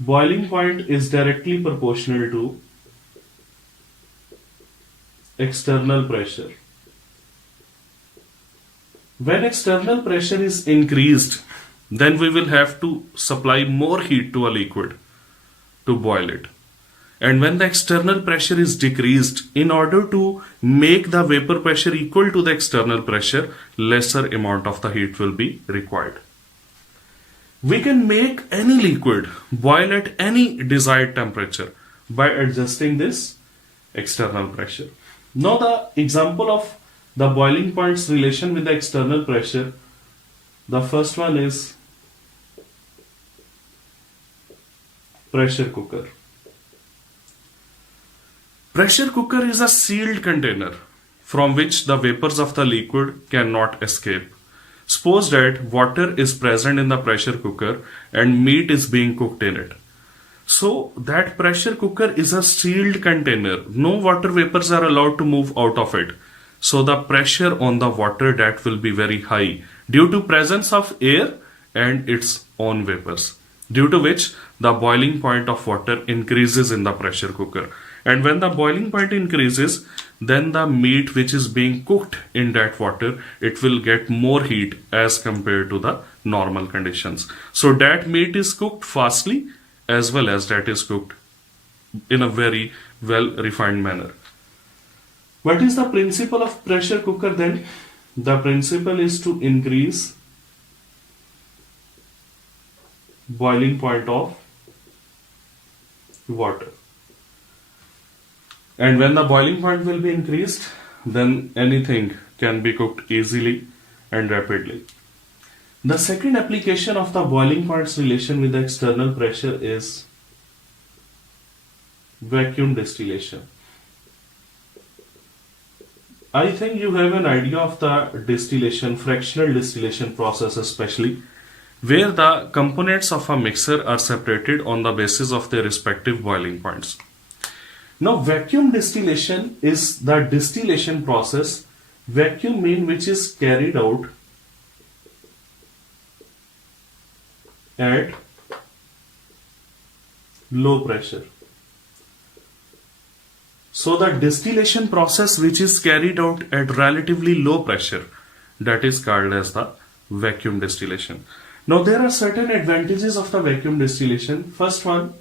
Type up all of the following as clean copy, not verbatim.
boiling point is directly proportional to external pressure. When external pressure is increased, then we will have to supply more heat to a liquid to boil it. And when the external pressure is decreased, in order to make the vapor pressure equal to the external pressure, lesser amount of the heat will be required. We can make any liquid boil at any desired temperature by adjusting this external pressure. Now the example of the boiling point's relation with the external pressure, the first one is pressure cooker. Pressure cooker is a sealed container from which the vapors of the liquid cannot escape. Suppose that water is present in the pressure cooker and meat is being cooked in it. So that pressure cooker is a sealed container. No water vapors are allowed to move out of it. So the pressure on the water, that will be very high due to presence of air and its own vapors, due to which the boiling point of water increases in the pressure cooker. And when the boiling point increases, then the meat which is being cooked in that water, it will get more heat as compared to the normal conditions. So that meat is cooked fastly as well as that is cooked in a very well refined manner. What is the principle of pressure cooker then? The principle is to increase boiling point of water. And when the boiling point will be increased, then anything can be cooked easily and rapidly. The second application of the boiling point's relation with the external pressure is vacuum distillation. I think you have an idea of the distillation, fractional distillation process especially, where the components of a mixer are separated on the basis of their respective boiling points. Now vacuum distillation is the distillation process, vacuum mean which is carried out at low pressure. So the distillation process which is carried out at relatively low pressure, that is called as the vacuum distillation. Now there are certain advantages of the vacuum distillation. First one,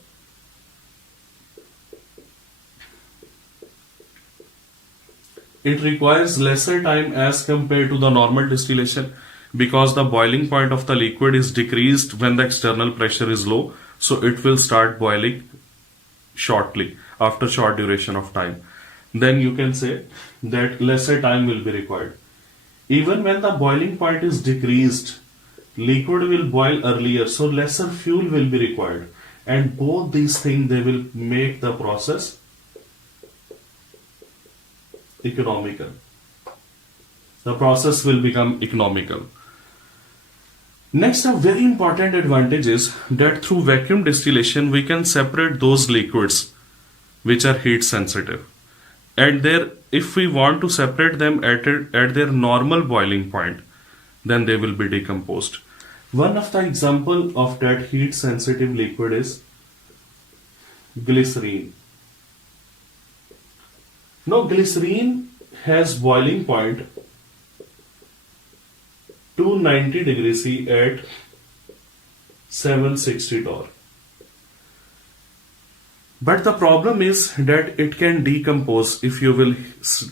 it requires lesser time as compared to the normal distillation because the boiling point of the liquid is decreased when the external pressure is low, so it will start boiling shortly after short duration of time. Then you can say that lesser time will be required. Even when the boiling point is decreased, liquid will boil earlier, so lesser fuel will be required, and both these things, they will make the process economical. The process will become economical. Next, a very important advantage is that through vacuum distillation we can separate those liquids which are heat sensitive, and there, if we want to separate them at their normal boiling point, then they will be decomposed. One of the example of that heat sensitive liquid is glycerine. Now glycerine has boiling point 290 degrees C at 760 torr. But the problem is that it can decompose if you will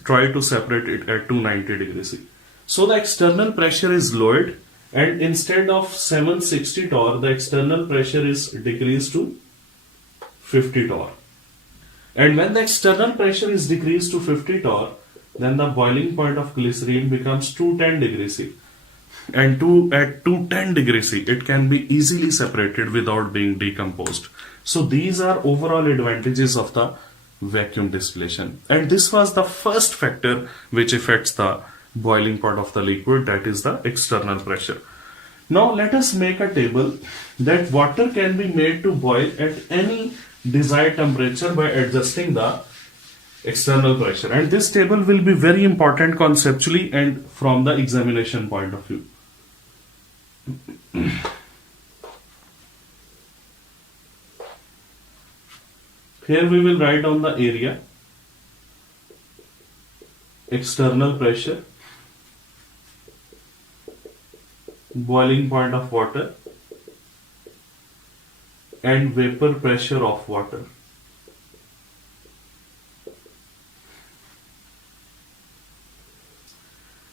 try to separate it at 290 degrees C. So the external pressure is lowered, and instead of 760 torr, the external pressure is decreased to 50 torr. And when the external pressure is decreased to 50 torr, then the boiling point of glycerine becomes 210 degrees C. And at 210 degrees C, it can be easily separated without being decomposed. So these are overall advantages of the vacuum distillation. And this was the first factor which affects the boiling point of the liquid, that is the external pressure. Now let us make a table that water can be made to boil at any desired temperature by adjusting the external pressure. And this table will be very important conceptually and from the examination point of view. Here we will write down the area, external pressure, boiling point of water, and vapor pressure of water.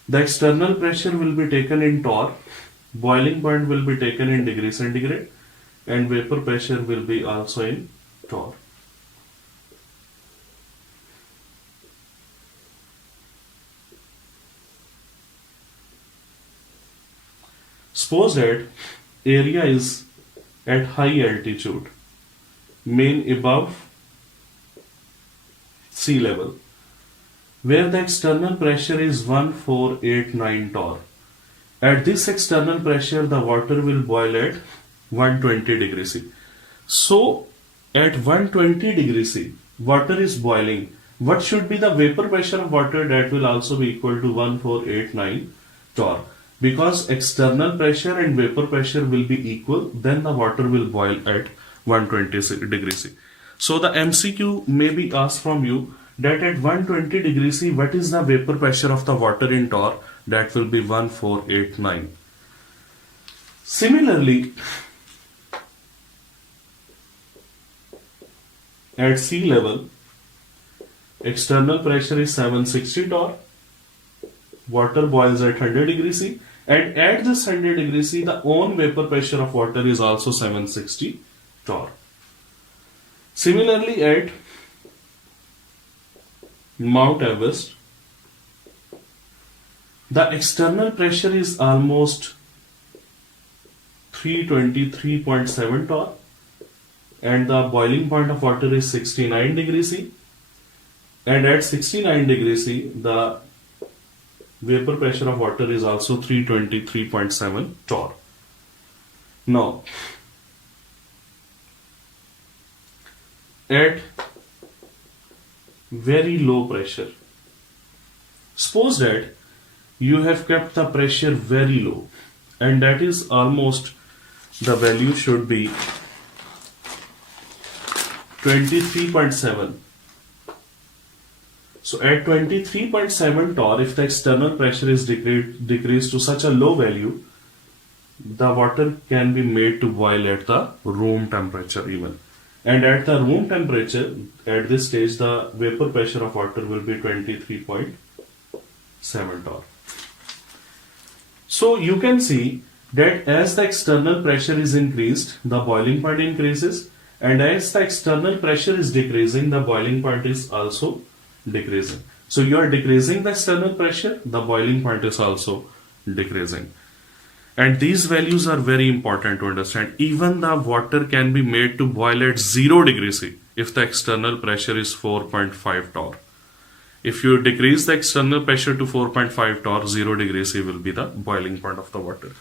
The external pressure will be taken in torr, boiling point will be taken in degree centigrade, and vapor pressure will be also in torr. Suppose that area is at high altitude, mean above sea level, where the external pressure is 1489 torr. At this external pressure, the water will boil at 120 degrees C. So, at 120 degrees C, water is boiling. What should be the vapor pressure of water? That will also be equal to 1489 torr. Because external pressure and vapor pressure will be equal, then the water will boil at 120 degrees C. So, the MCQ may be asked from you that at 120 degrees C, what is the vapor pressure of the water in torr? That will be 1489. Similarly, at sea level, external pressure is 760 torr, water boils at 100 degrees C, and at this 100 degrees C, the own vapor pressure of water is also 760 torr. Similarly, at Mount Everest, the external pressure is almost 323.7 torr, and the boiling point of water is 69 degrees C, and at 69 degrees C, the vapor pressure of water is also 323.7 torr. Now, at very low pressure, suppose that you have kept the pressure very low, and that is almost, the value should be 23.7. So at 23.7 torr, if the external pressure is decreased to such a low value, the water can be made to boil at the room temperature even. And at the room temperature, at this stage, the vapor pressure of water will be 23.7 torr. So you can see that as the external pressure is increased, the boiling point increases, and as the external pressure is decreasing, the boiling point is also decreasing. So you are decreasing the external pressure, the boiling point is also decreasing. And these values are very important to understand. Even the water can be made to boil at 0 degrees C if the external pressure is 4.5 torr. If you decrease the external pressure to 4.5 torr, 0 degrees C will be the boiling point of the water.